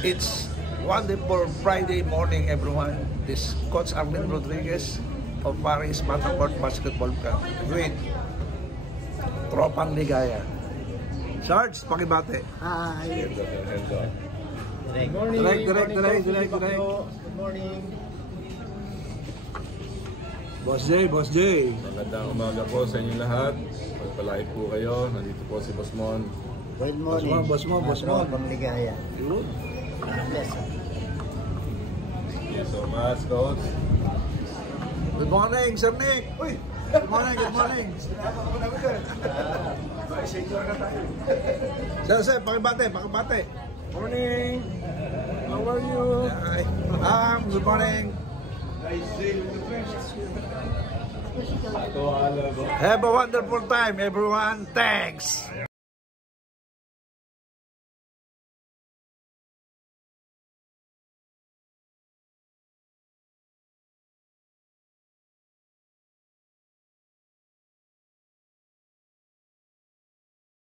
It's wonderful Friday morning, everyone. This Coach Arlen Rodriguez of Paris Matacort Basketball Club with Tropang Ligaya. Sarge, pakibate. Hi. Good morning. Direct. Good morning. Boss J. Magandang umaga po sa inyo lahat. Pagpalait po kayo. Nandito po si Boss Mon. Good morning. Boss Mon. Pangligaya. Good. Bless. Thank you so much, Coach. Good morning, Sir Nick. Uy, good morning. Sir, pakibate. Morning. How are you? Good morning. Have a wonderful time, everyone. Thanks.